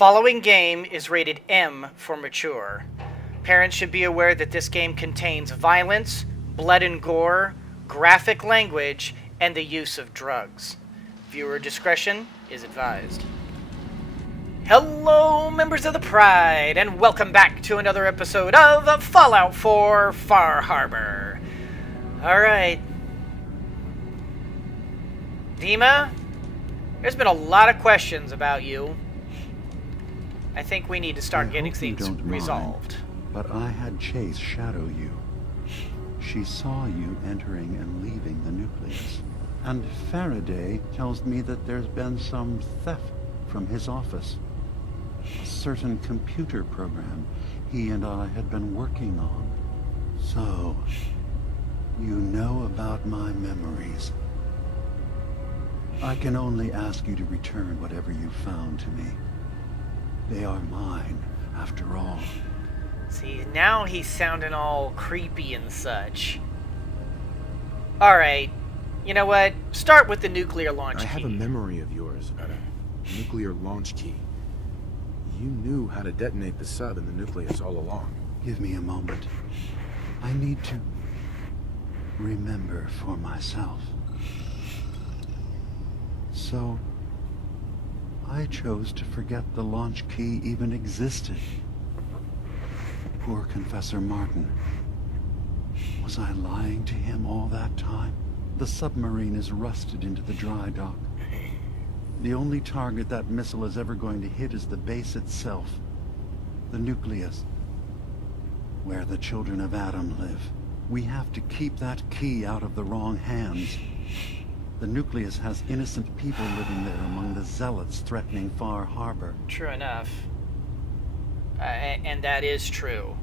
following game is rated M for mature. Parents should be aware that this game contains violence, blood and gore, graphic language, and the use of drugs. Viewer discretion is advised. Hello, members of the Pride, and welcome back to another episode of Fallout 4 Far Harbor. Alright. DiMA, there's been a lot of questions about you. I think we need to start getting things resolved. But I had Chase shadow you. She saw you entering and leaving the nucleus. And Faraday tells me that there's been some theft from his office. A certain computer program he and I had been working on. So, you know about my memories. I can only ask you to return whatever you found to me. They are mine, after all. See, now he's sounding all creepy and such. Alright, you know what? Start with the nuclear launch key. I have a memory of yours about a nuclear launch key. You knew how to detonate the sub in the nucleus all along. Give me a moment. I need to remember for myself. So, I chose to forget the launch key even existed. Poor Confessor Martin. Was I lying to him all that time? The submarine is rusted into the dry dock. The only target that missile is ever going to hit is the base itself. The nucleus. Where the children of Adam live. We have to keep that key out of the wrong hands. The nucleus has innocent people living there among the zealots threatening Far Harbor. True enough. And that is true.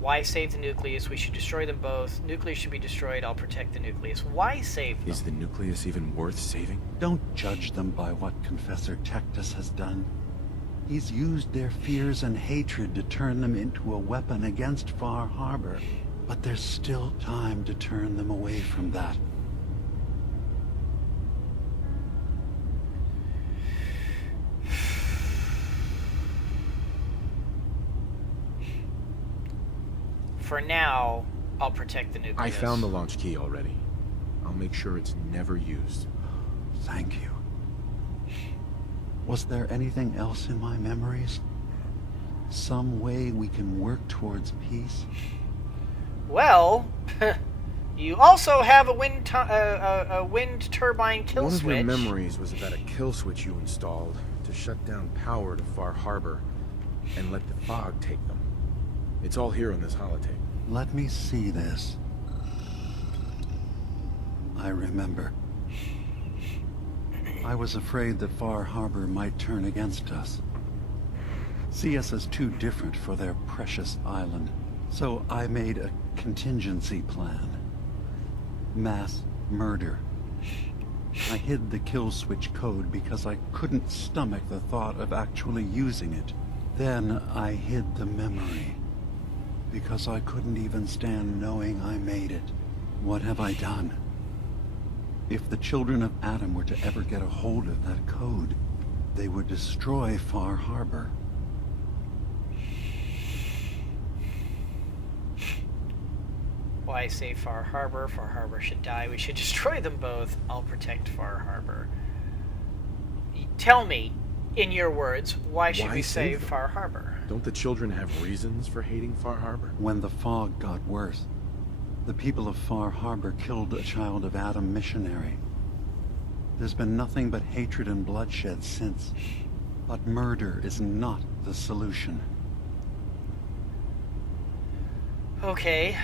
Why save the nucleus? We should destroy them both. Nucleus should be destroyed. I'll protect the nucleus. Why save them? Is the nucleus even worth saving? Don't judge them by what Confessor Tektus has done. He's used their fears and hatred to turn them into a weapon against Far Harbor. But there's still time to turn them away from that. For now, I'll protect the nucleus. I found the launch key already. I'll make sure it's never used. Thank you. Was there anything else in my memories? Some way we can work towards peace? Well, you also have a wind turbine kill switch. One of your memories was about a kill switch you installed to shut down power to Far Harbor and let the fog take them. It's all here on this holotape. Let me see this. I remember. I was afraid that Far Harbor might turn against us. See us as too different for their precious island. So I made a contingency plan. Mass murder. I hid the kill switch code because I couldn't stomach the thought of actually using it. Then I hid the memory. Because I couldn't even stand knowing I made it. What have I done? If the children of Adam were to ever get a hold of that code, they would destroy Far Harbor. Why say Far Harbor? Far Harbor should die. We should destroy them both. I'll protect Far Harbor. Tell me, in your words, why should we save Far Harbor? Don't the children have reasons for hating Far Harbor? When the fog got worse, the people of Far Harbor killed a child of Adam missionary. There's been nothing but hatred and bloodshed since. But murder is not the solution. Okay.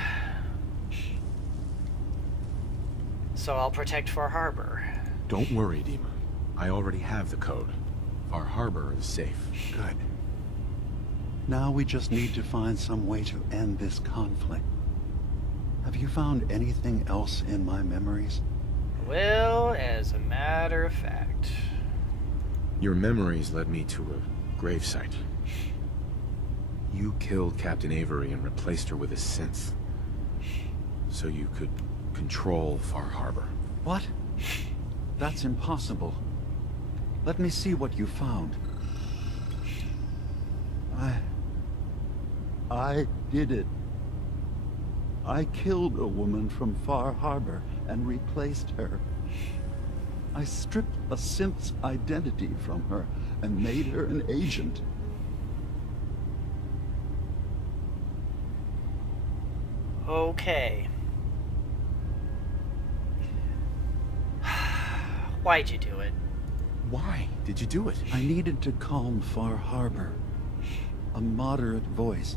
So I'll protect Far Harbor. Don't worry, DiMA. I already have the code. Far Harbor is safe. Good. Now we just need to find some way to end this conflict. Have you found anything else in my memories? Well, as a matter of fact. Your memories led me to a gravesite. You killed Captain Avery and replaced her with a synth. So you could control Far Harbor. What? That's impossible. Let me see what you found. I did it. I killed a woman from Far Harbor and replaced her. I stripped a synth's identity from her and made her an agent. Okay. Why'd you do it? Why did you do it? I needed to calm Far Harbor. A moderate voice.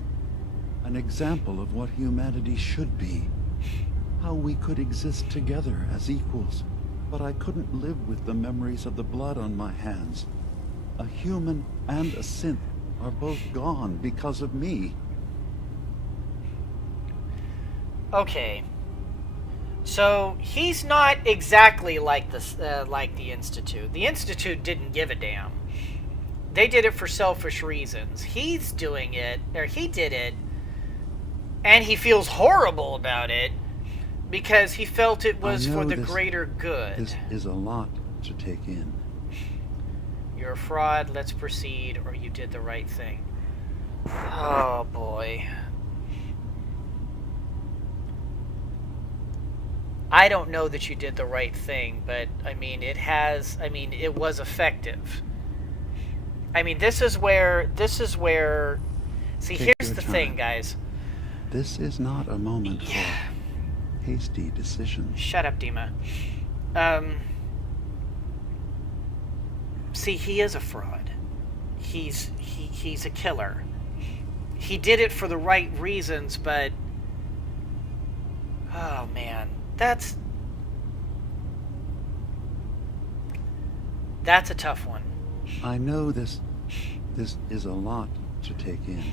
An example of what humanity should be. How we could exist together as equals. But I couldn't live with the memories of the blood on my hands. A human and a synth are both gone because of me. Okay. So he's not exactly like the Institute. The Institute didn't give a damn. They did it for selfish reasons. He's doing it, or he did it, and he feels horrible about it because he felt it was for the greater good. This is a lot to take in. You're a fraud, let's proceed, or you did the right thing. Oh boy. I don't know that you did the right thing, but I mean, it was effective. I mean, this is where, see, here's the thing, guys. This is not a moment for hasty decisions. Shut up, DiMA. See, he is a fraud. He's a killer. He did it for the right reasons, but oh man, that's a tough one. I know this is a lot to take in.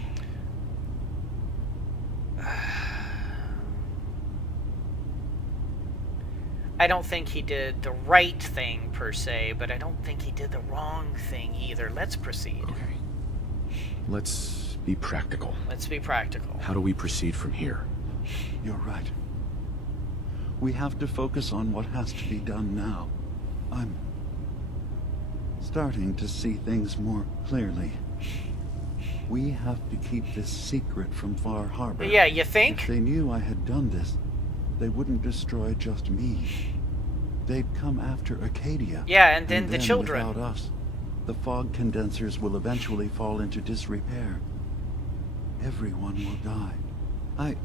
I don't think he did the right thing per se, but I don't think he did the wrong thing either. Let's proceed. Okay. Let's be practical. Let's be practical. How do we proceed from here? You're right. We have to focus on what has to be done now. I'm starting to see things more clearly. We have to keep this secret from Far Harbor. Yeah, you think? If they knew I had done this, they wouldn't destroy just me. They'd come after Acadia. Yeah, and then the children. Without us, the fog condensers will eventually fall into disrepair. Everyone will die. I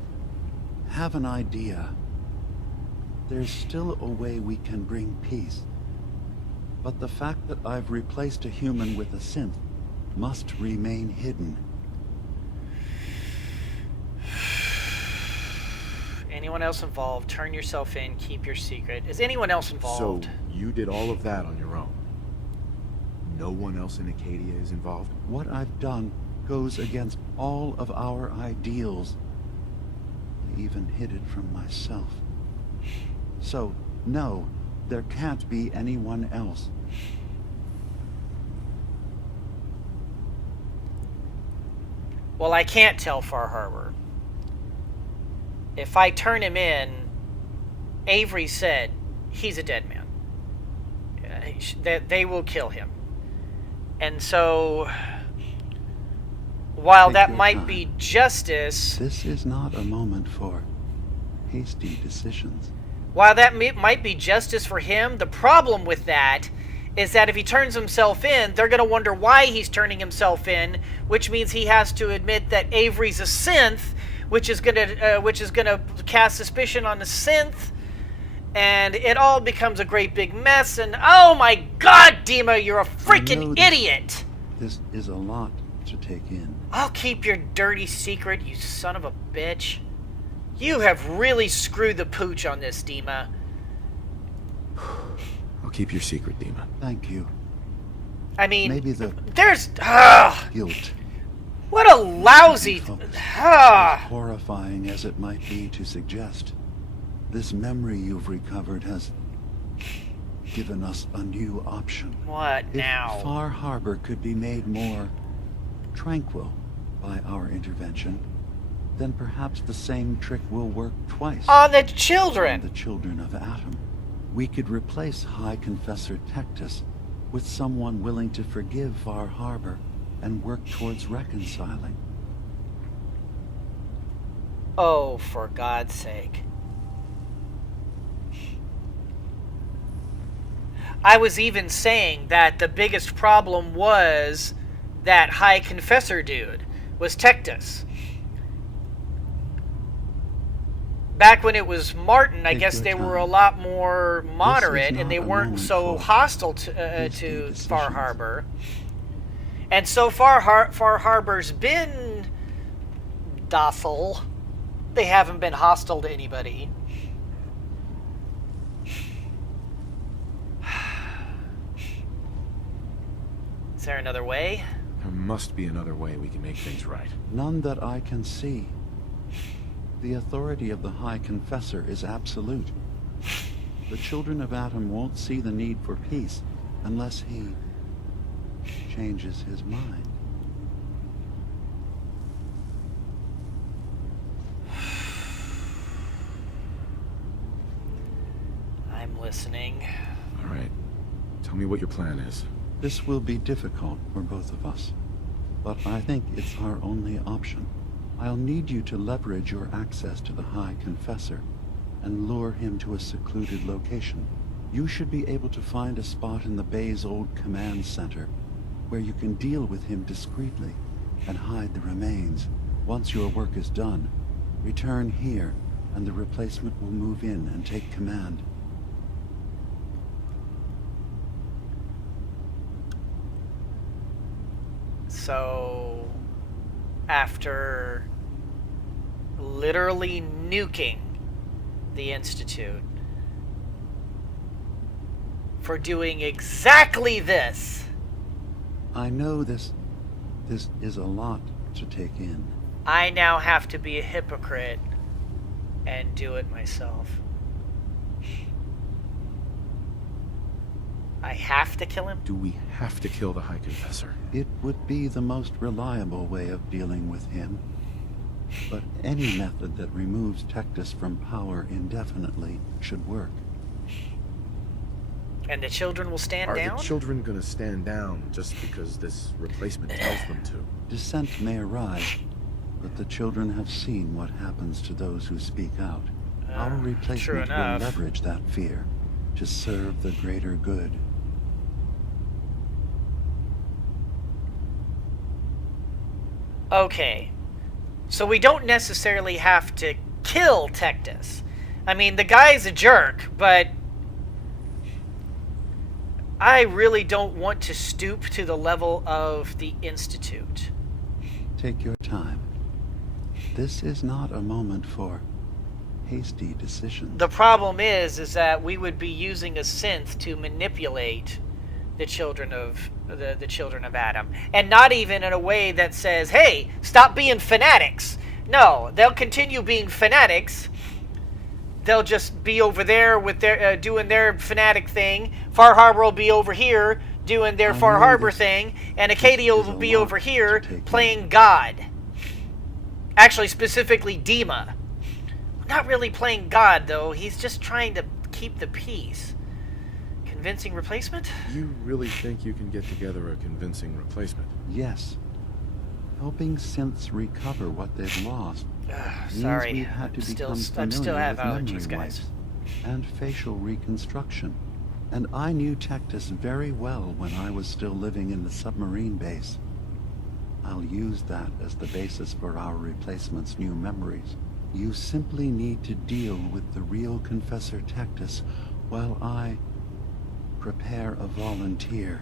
have an idea. There's still a way we can bring peace. But the fact that I've replaced a human with a synth must remain hidden. Anyone else involved? Turn yourself in, keep your secret. Is anyone else involved? So, you did all of that on your own? No one else in Acadia is involved? What I've done goes against all of our ideals. I even hid it from myself. So, no, there can't be anyone else. Well, I can't tell Far Harbor. If I turn him in, Avery said he's a dead man. That they will kill him. And so, while that might be justice... This is not a moment for hasty decisions. While that might be justice for him, the problem with that is that if he turns himself in, they're going to wonder why he's turning himself in, which means he has to admit that Avery's a synth, which is going to cast suspicion on the synth, and it all becomes a great big mess. And oh my God, DiMA, you're a freaking idiot! This is a lot to take in. I'll keep your dirty secret, you son of a bitch. You have really screwed the pooch on this, DiMA. I'll keep your secret, DiMA. Thank you. I mean, maybe there's guilt. What a lousy... As horrifying as it might be to suggest, this memory you've recovered has given us a new option. What now? If Far Harbor could be made more tranquil by our intervention, then perhaps the same trick will work twice. On the children! On the children of Atom. We could replace High Confessor Tektus with someone willing to forgive Far Harbor and work towards reconciling. Oh, for God's sake. I was even saying that the biggest problem was that High Confessor dude, was Tektus. Back when it was Martin, I guess they were a lot more moderate, and they weren't so hostile to Far Harbor. And so far, Far Harbor's been docile. They haven't been hostile to anybody. Is there another way? There must be another way we can make things right. None that I can see. The authority of the High Confessor is absolute. The children of Adam won't see the need for peace unless he changes his mind. I'm listening. All right. Tell me what your plan is. This will be difficult for both of us, but I think it's our only option. I'll need you to leverage your access to the High Confessor and lure him to a secluded location. You should be able to find a spot in the Bay's old command center where you can deal with him discreetly and hide the remains. Once your work is done, return here and the replacement will move in and take command. So, after literally nuking the Institute for doing exactly this. I know this is a lot to take in. I now have to be a hypocrite and do it myself. I have to kill him? Do we have to kill the High Confessor? It would be the most reliable way of dealing with him. But any method that removes Tektus from power indefinitely should work. And the children will stand down? Are the children gonna stand down just because this replacement tells them to? Dissent may arise, but the children have seen what happens to those who speak out. Our replacement will leverage that fear to serve the greater good. Okay, so we don't necessarily have to kill Tektus. I mean, the guy's a jerk, but I really don't want to stoop to the level of the Institute. Take your time. This is not a moment for hasty decisions. The problem is that we would be using a synth to manipulate the children of the children of Adam, and not even in a way that says, "Hey, stop being fanatics." No, they'll continue being fanatics. They'll just be over there with their doing their fanatic thing. Far Harbor will be over here doing their Far Harbor thing, and Acadia will be over here playing God. Actually, specifically DiMA. Not really playing God, though. He's just trying to keep the peace. Convincing replacement? You really think you can get together a convincing replacement? Yes. Helping synths recover what they've lost Sorry, means we've had to become I still familiar have with allergies, memory guys. wipes and facial reconstruction. And I knew Tektus very well when I was still living in the submarine base. I'll use that as the basis for our replacement's new memories. You simply need to deal with the real Confessor Tektus while I prepare a volunteer.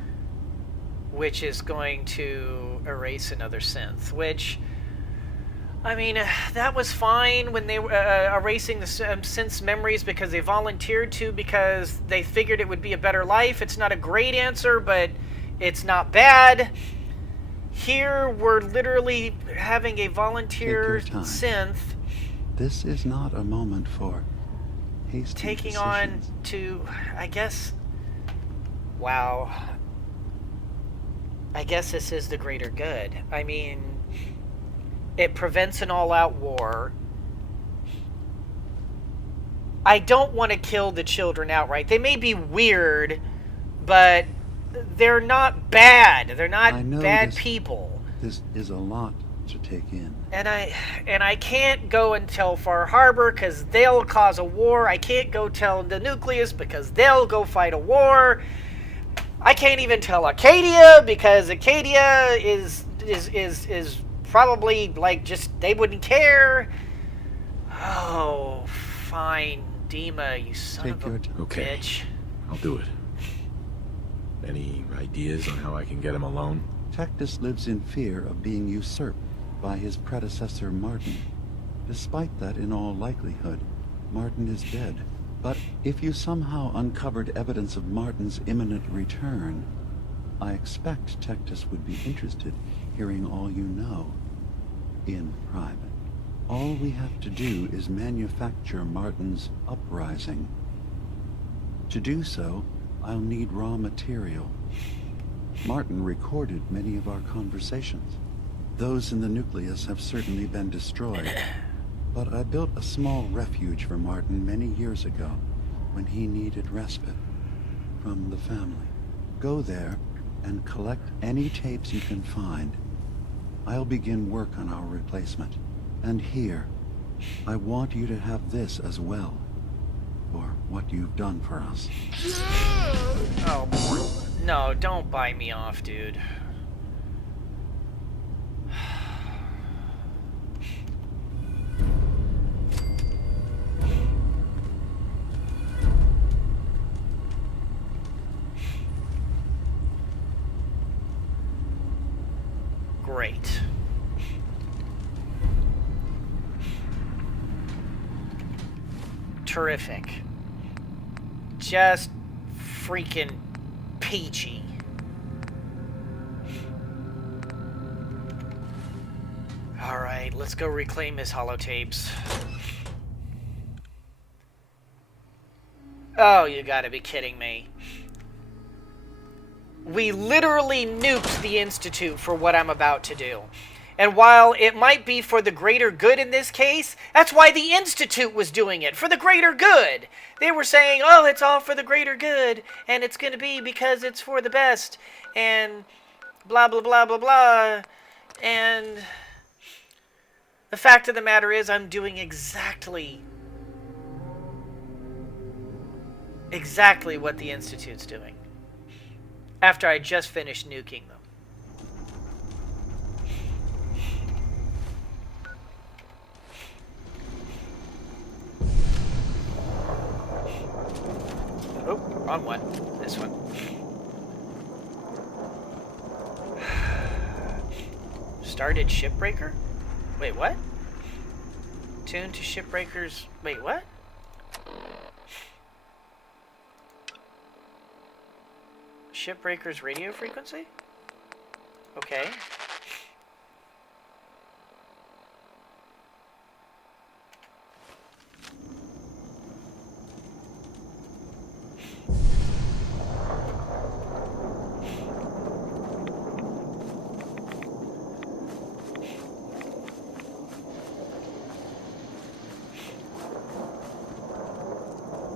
Which is going to erase another synth, which, I mean, that was fine when they were erasing the synth's memories because they volunteered to, because they figured it would be a better life. It's not a great answer, but it's not bad. Here, we're literally having a volunteer synth. This is not a moment for hasty taking decisions. on to, I guess, wow. I guess this is the greater good. I mean, it prevents an all-out war. I don't want to kill the children outright. They may be weird, but they're not bad. They're I not know bad this- people. This is a lot to take in. And I can't go and tell Far Harbor because they'll cause a war. I can't go tell the Nucleus because they'll go fight a war. I can't even tell Acadia because Acadia is probably like just they wouldn't care. Oh, fine, DiMA, you son Take of a your time. Okay. bitch. I'll do it. Any ideas on how I can get him alone? Tektus lives in fear of being usurped by his predecessor Martin. Despite that, in all likelihood, Martin is dead. But if you somehow uncovered evidence of Martin's imminent return, I expect Tektus would be interested hearing all you know in private. All we have to do is manufacture Martin's uprising. To do so, I'll need raw material. Martin recorded many of our conversations. Those in the Nucleus have certainly been destroyed. But I built a small refuge for Martin many years ago when he needed respite from the family. Go there and collect any tapes you can find. I'll begin work on our replacement. And here, I want you to have this as well, for what you've done for us. Oh, no, don't buy me off, dude. Great. Terrific. Just freaking peachy. Alright, let's go reclaim his holotapes. Oh, you gotta be kidding me. We literally nuked the Institute for what I'm about to do. And while it might be for the greater good in this case, that's why the Institute was doing it, for the greater good. They were saying, oh, it's all for the greater good, and it's going to be because it's for the best, and blah, blah, blah, blah, blah. And the fact of the matter is I'm doing exactly what the Institute's doing. After I just finished nuking them. Oh, wrong one. This one. Started Shipbreaker? Wait, what? Tune to Shipbreaker's... Wait, what? Shipbreaker's radio frequency? Okay.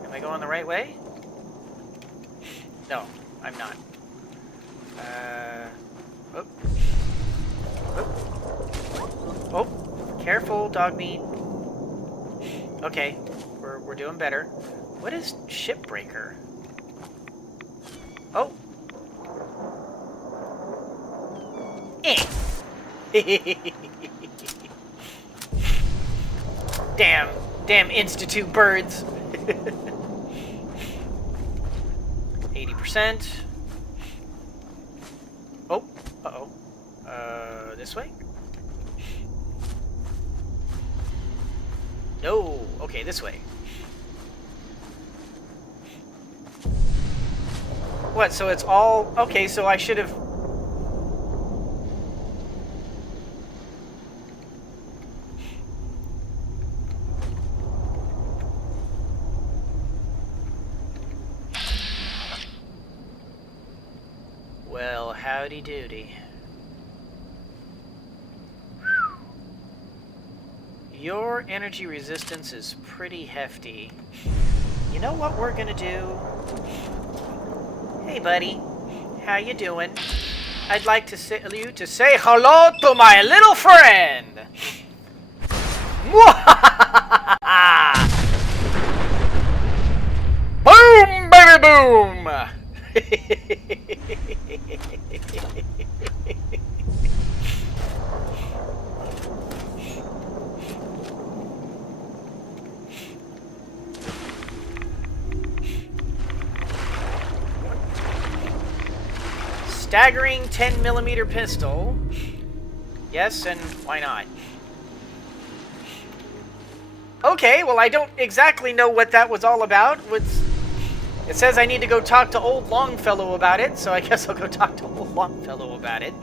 Am I going the right way? No, I'm not. Oh. Oh. Oh, careful, dog meat. Okay, we're doing better. What is Shipbreaker? Oh. Damn Institute birds. 80%. Oh, uh-oh. This way? No. Okay, this way. What, so it's all... Okay, so I should have... Well, howdy doody. Your energy resistance is pretty hefty. You know what we're gonna do? Hey, buddy. How you doing? I'd like to say hello to my little friend. Boom, baby, boom. Staggering 10mm pistol. Yes, and why not? Okay, well, I don't exactly know what that was all about. It says I need to go talk to old Longfellow about it, so I guess I'll go talk to old Longfellow about it.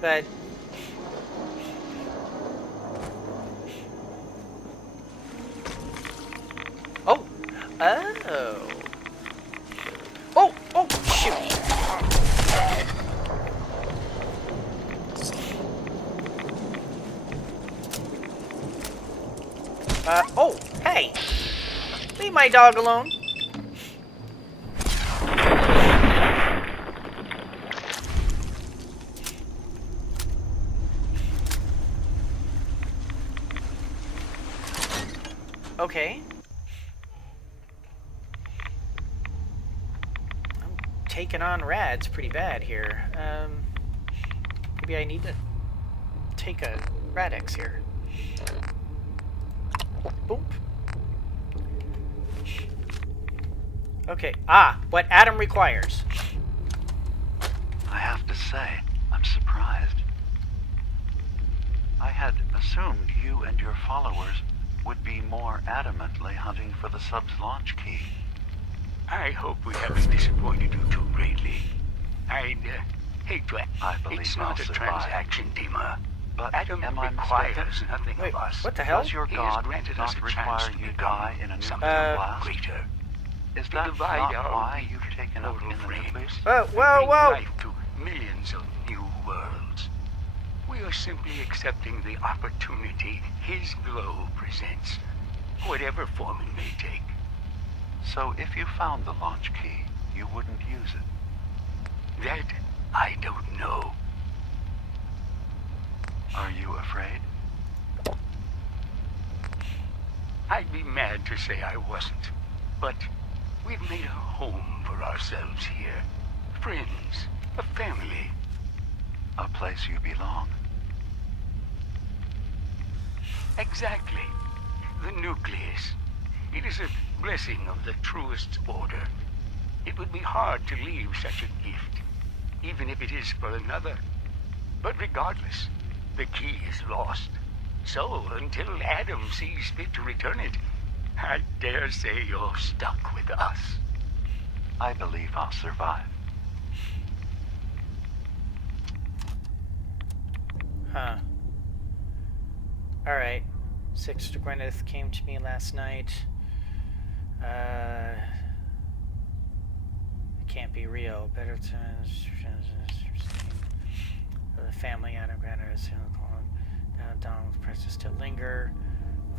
But... Oh! Oh! Oh! Oh! Shoot! Oh, hey! Leave my dog alone. Okay. I'm taking on rads pretty bad here. Maybe I need to take a Radix here. Boop. Okay. Ah, what Adam requires. I have to say, I'm surprised. I had assumed you and your followers would be more adamantly hunting for the sub's launch key. I hope we haven't disappointed you too greatly. I'd hate to... I believe it's I'll not a survive. transaction, DiMA. But Adam am I requires mistaken? nothing Wait, of us. what the hell? Does your He has god granted us not a chance require to you become die in a nuclear something blast? greater. Is To that divide not our why you've taken up mortal in the frames. nucleus? Whoa, and whoa, bring whoa! life to millions of new worlds. We are simply accepting the opportunity his glow presents, whatever form it may take. So if you found the launch key, you wouldn't use it? That I don't know. Are you afraid? I'd be mad to say I wasn't, but we've made a home for ourselves here. Friends, a family. A place you belong. Exactly. The nucleus. It is a blessing of the truest order. It would be hard to leave such a gift, even if it is for another. But regardless, the key is lost. So, until Adam sees fit to return it, I dare say you're stuck with us. I believe I'll survive. Huh. Alright. Sister Gwyneth came to me last night. It can't be real. Better to... The family out of Granada is down with pressures to linger.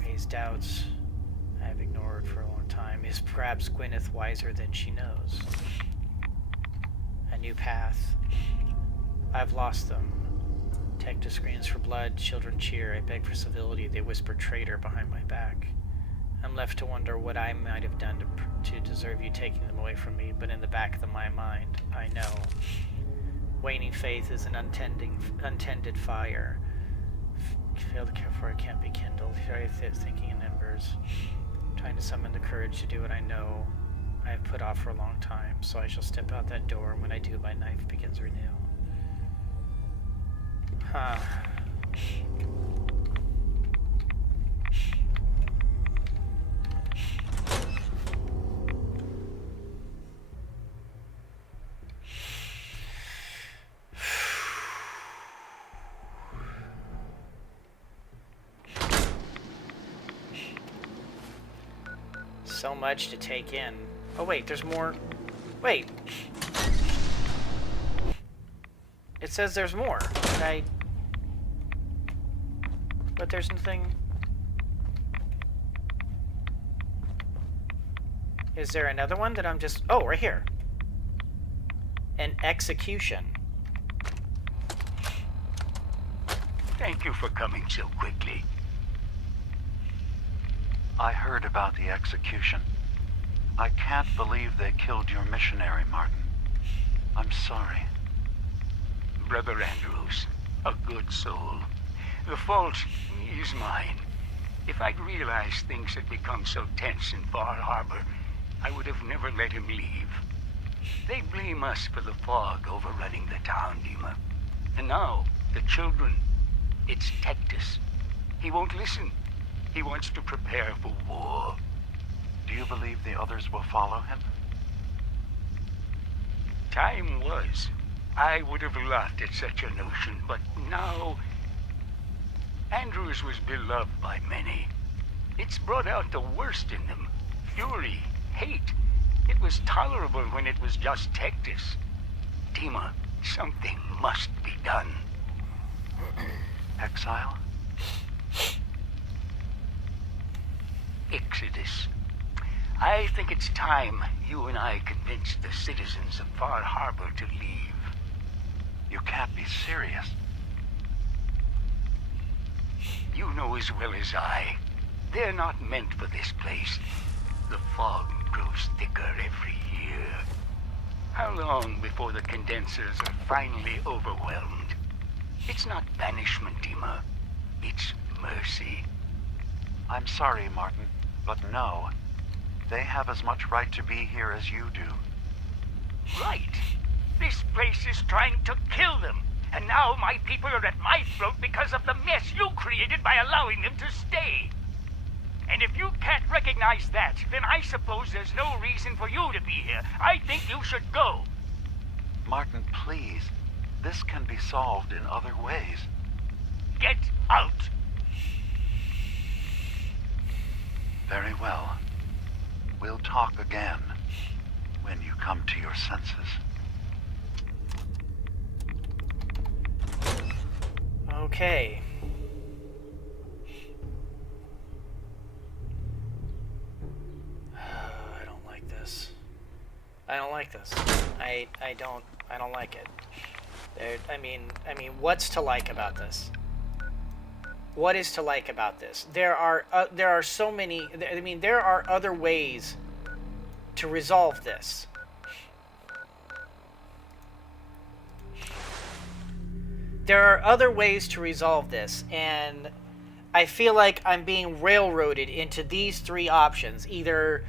Raise doubts I've ignored for a long time. Is perhaps Gwyneth wiser than she knows? A new path. I've lost them. Tektus screams for blood, children cheer, I beg for civility, they whisper traitor behind my back. I'm left to wonder what I might have done to deserve you taking them away from me, but in the back of my mind, I know. Waning faith is an untended fire. Fail to care for it can't be kindled. Very thinking in embers. Trying to summon the courage to do what I know I have put off for a long time, so I shall step out that door, and when I do, my knife begins anew. Huh. So much to take in. Oh wait, there's more. Wait. It says there's more. But there's nothing. Is there another one that I'm just... Oh, right here. and execution. Thank you for coming so quickly. I heard about the execution. I can't believe they killed your missionary, Martin. I'm sorry. Brother Andrews, a good soul. The fault is mine. If I'd realized things had become so tense in Far Harbor, I would have never let him leave. They blame us for the fog overrunning the town, DiMA. And now, the children, it's Tektus. He won't listen. He wants to prepare for war. Do you believe the others will follow him? Time was. I would have laughed at such a notion, but now... Andrews was beloved by many. It's brought out the worst in them. Fury, hate. It was tolerable when it was just Tektus. DiMA, something must be done. Exile? Exodus. I think it's time you and I convinced the citizens of Far Harbor to leave. You can't be serious. You know as well as I, they're not meant for this place. The fog grows thicker every year. How long before the condensers are finally overwhelmed? It's not banishment, DiMA. It's mercy. I'm sorry, Martin, but no. They have as much right to be here as you do. Right. This place is trying to kill them. And now my people are at my throat because of the mess you created by allowing them to stay. And if you can't recognize that, then I suppose there's no reason for you to be here. I think you should go. Martin, please. This can be solved in other ways. Get out. Very well. We'll talk again when you come to your senses. Okay. I don't like this. I don't like this. I don't like it. I mean, what's to like about this? What is to like about this? There are so many. I mean, there are other ways to resolve this. There are other ways to resolve this, and I feel like I'm being railroaded into these three options: either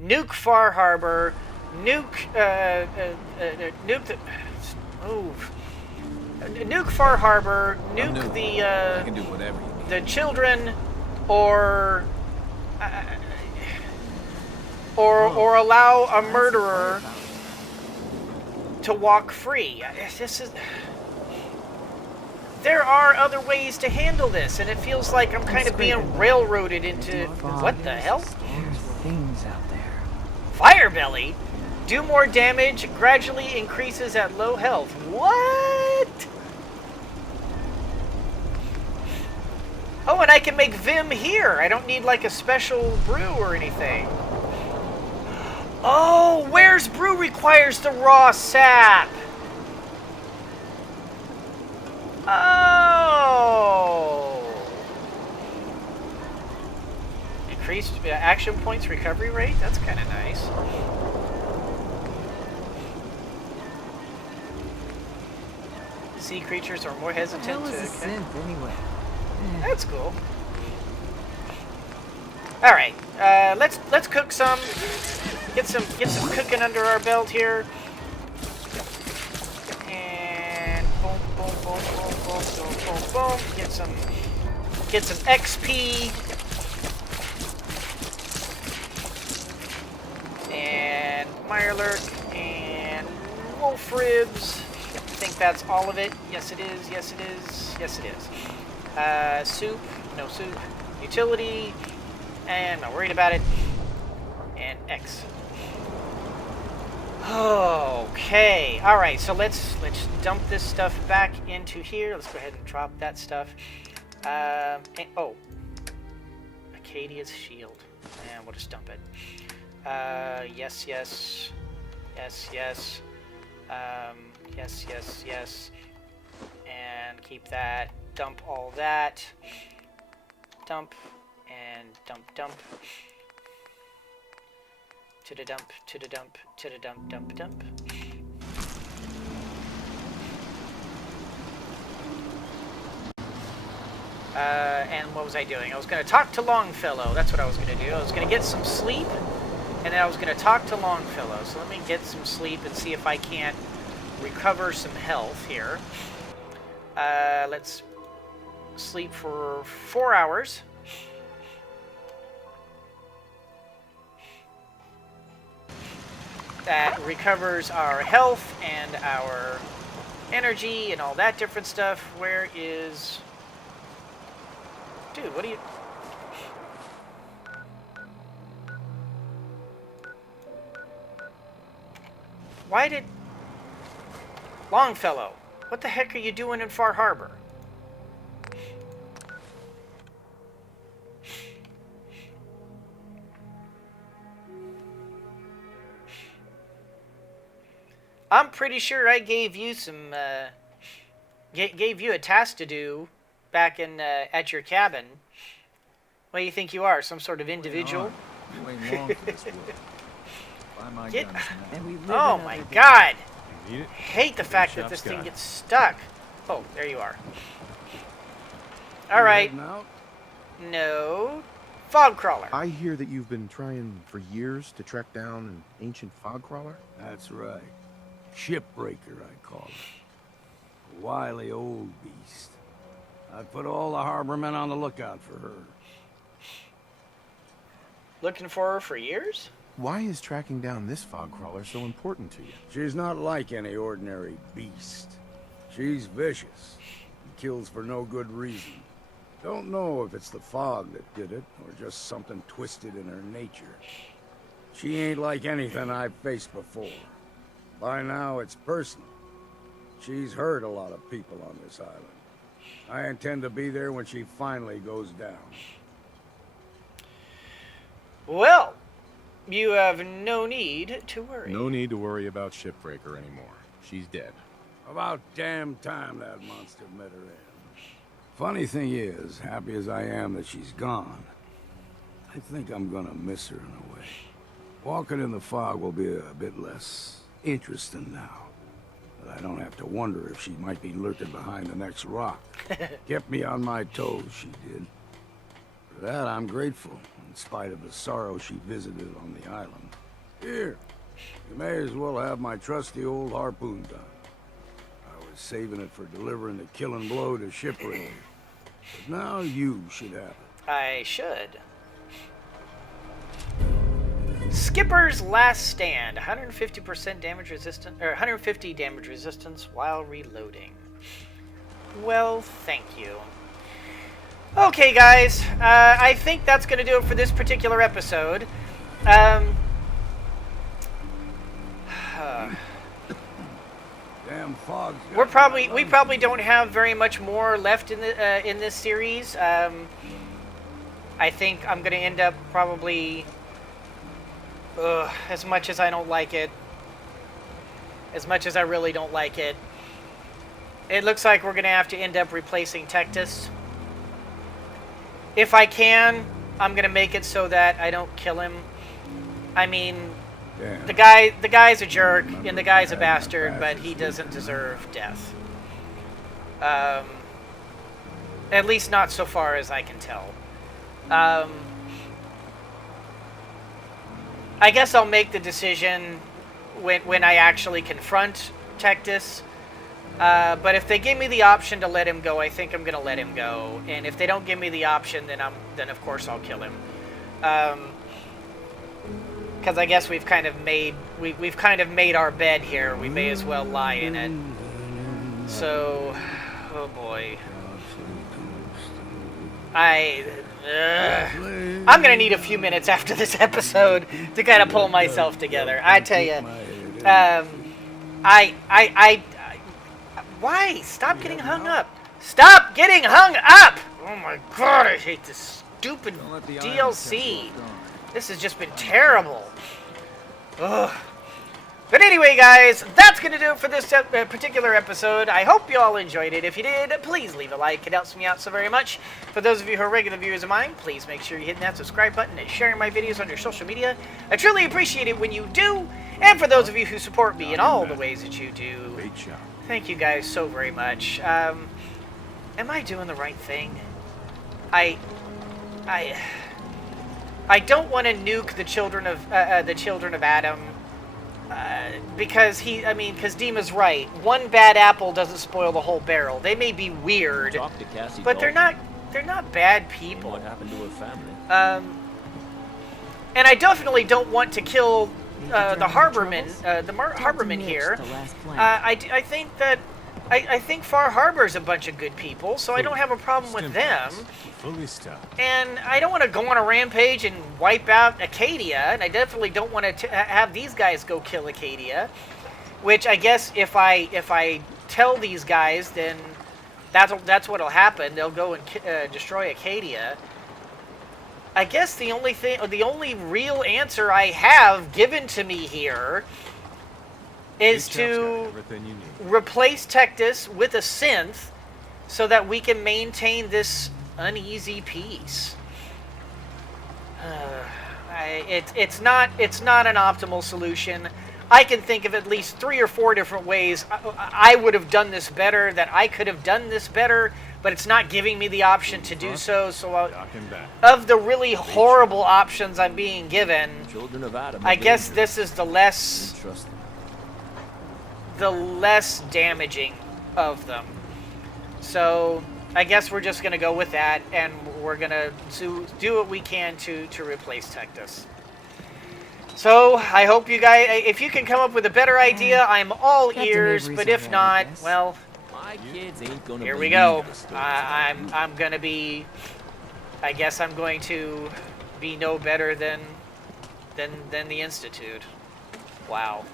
nuke Far Harbor, nuke Far Harbor, nuke I can do whatever you need. the children, or allow a murderer to walk free. This is. There are other ways to handle this, and it feels like I'm kind of being railroaded into... What the hell? There's things out there. Firebelly? Do more damage, gradually increases at low health. What? Oh, and I can make Vim here. I don't need like a special brew or anything. Oh, Where's Brew requires the raw sap. Oh! Increased action points recovery rate? That's kind of nice. Sea creatures are more hesitant What the to... hell is a synth anyway? That's cool. Alright, let's cook some. Get some cooking under our belt here. Boom, boom, boom, boom, boom, boom, boom, boom. Get some XP. And Mirelurk and Wolf Ribs. I think that's all of it. Yes, it is. Yes, it is. Yes, it is. Soup. No soup. Utility. And I'm not worried about it. And X. Okay. All right. So let's dump this stuff back into here. Let's go ahead and drop that stuff. Acadia's shield. And we'll just dump it. Yes, yes, yes, yes. Yes, yes, yes. And keep that. Dump all that. Dump. And dump, dump. To the dump, to the dump, to the dump, dump, dump. And what was I doing? I was going to talk to Longfellow. That's what I was going to do. I was going to get some sleep, and then I was going to talk to Longfellow. So let me get some sleep and see if I can't recover some health here. Let's sleep for 4 hours. That recovers our health and our energy and all that different stuff. Where is... Dude, what are you... Why did... Longfellow, what the heck are you doing in Far Harbor? I'm pretty sure I gave you some, gave you a task to do back in, at your cabin. What do you think you are, some sort of individual? You ain't long for this world. Buy my Get... guns now. And we live Oh in my another god! Need it? Hate the fact that shop's this thing got it. gets stuck. Oh, there you are. Alright. No. Fog crawler. I hear that you've been trying for years to track down an ancient fog crawler? That's right. Shipbreaker, I call it. A wily old beast. I've put all the harbormen on the lookout for her. Looking for her for years? Why is tracking down this fog crawler so important to you? She's not like any ordinary beast. She's vicious and kills for no good reason. Don't know if it's the fog that did it or just something twisted in her nature. She ain't like anything I've faced before. By now, it's personal. She's hurt a lot of people on this island. I intend to be there when she finally goes down. Well, you have no need to worry. No need to worry about Shipbreaker anymore. She's dead. About damn time that monster met her end. Funny thing is, happy as I am that she's gone, I think I'm gonna miss her in a way. Walking in the fog will be a bit less interesting now. But I don't have to wonder if she might be lurking behind the next rock. Kept me on my toes, she did. For that, I'm grateful, in spite of the sorrow she visited on the island. Here, you may as well have my trusty old harpoon gun. I was saving it for delivering the killing blow to Shipwreck. But now you should have it. I should. Skipper's Last Stand, 150% damage resistance, or 150 damage resistance while reloading. Well, thank you. Okay, guys, I think that's going to do it for this particular episode. Damn fog's got We probably don't have very much more left in the in this series. I think I'm going to end up probably. As much as I don't like it, as much as I really don't like it, it looks like we're going to have to end up replacing Tektus. If I can, I'm going to make it so that I don't kill him. I mean, Damn. the guy's a jerk, and the guy's a bastard, but he doesn't deserve death. At least not so far as I can tell. I guess I'll make the decision when I actually confront Tektus. But if they give me the option to let him go, I think I'm gonna let him go. And if they don't give me the option, then of course I'll kill him. Because I guess we've kind of made our bed here. We may as well lie in it. So, oh boy, I'm gonna need a few minutes after this episode to kind of pull myself together. I tell you, why? Stop getting hung up. Stop getting hung up! Oh my god, I hate this stupid Don't let the DLC. iron This has just been terrible. Ugh. But anyway, guys, that's going to do it for this particular episode. I hope you all enjoyed it. If you did, please leave a like. It helps me out so very much. For those of you who are regular viewers of mine, please make sure you hit that subscribe button and sharing my videos on your social media. I truly appreciate it when you do. And for those of you who support me in all the ways that you do, Great job. thank you guys so very much. Am I doing the right thing? I don't want to nuke the children of Adam. Because because DiMA's right. One bad apple doesn't spoil the whole barrel. They may be weird, Talk to Cassie but they're Dalton. not bad And people. what happened to her family? And I definitely don't want to kill the harborman, harborman here. I think Far Harbor's a bunch of good people, so I don't have a problem with them. Fully stocked. And I don't want to go on a rampage and wipe out Acadia, and I definitely don't want to have these guys go kill Acadia. Which I guess if I tell these guys, then that's what'll happen. They'll go and destroy Acadia. I guess the only real answer I have given to me here is to replace Tektus with a synth so that we can maintain this uneasy peace. It's not an optimal solution. I can think of at least 3 or 4 different ways I would have done this better, that I could have done this better, but it's not giving me the option to do so. So of the really horrible options I'm being given, Children of Adam. I guess this is the less Trust them. damaging of them. So I guess we're just going to go with that, and we're going to do what we can to replace Tektus. So I hope you guys, if you can come up with a better idea, I'm all ears, but if not, well, My kids ain't gonna here we believe go. the story. I'm going to be, I guess I'm going to be no better than the Institute. Wow.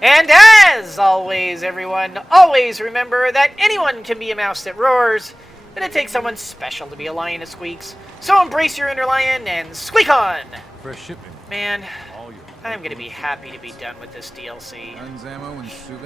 And as always, everyone, always remember that anyone can be a mouse that roars, but it takes someone special to be a lion that squeaks. So embrace your inner lion and squeak on! For shipment. Man, All your I'm going to be happy to be done with this DLC. guns, ammo, and souvenirs.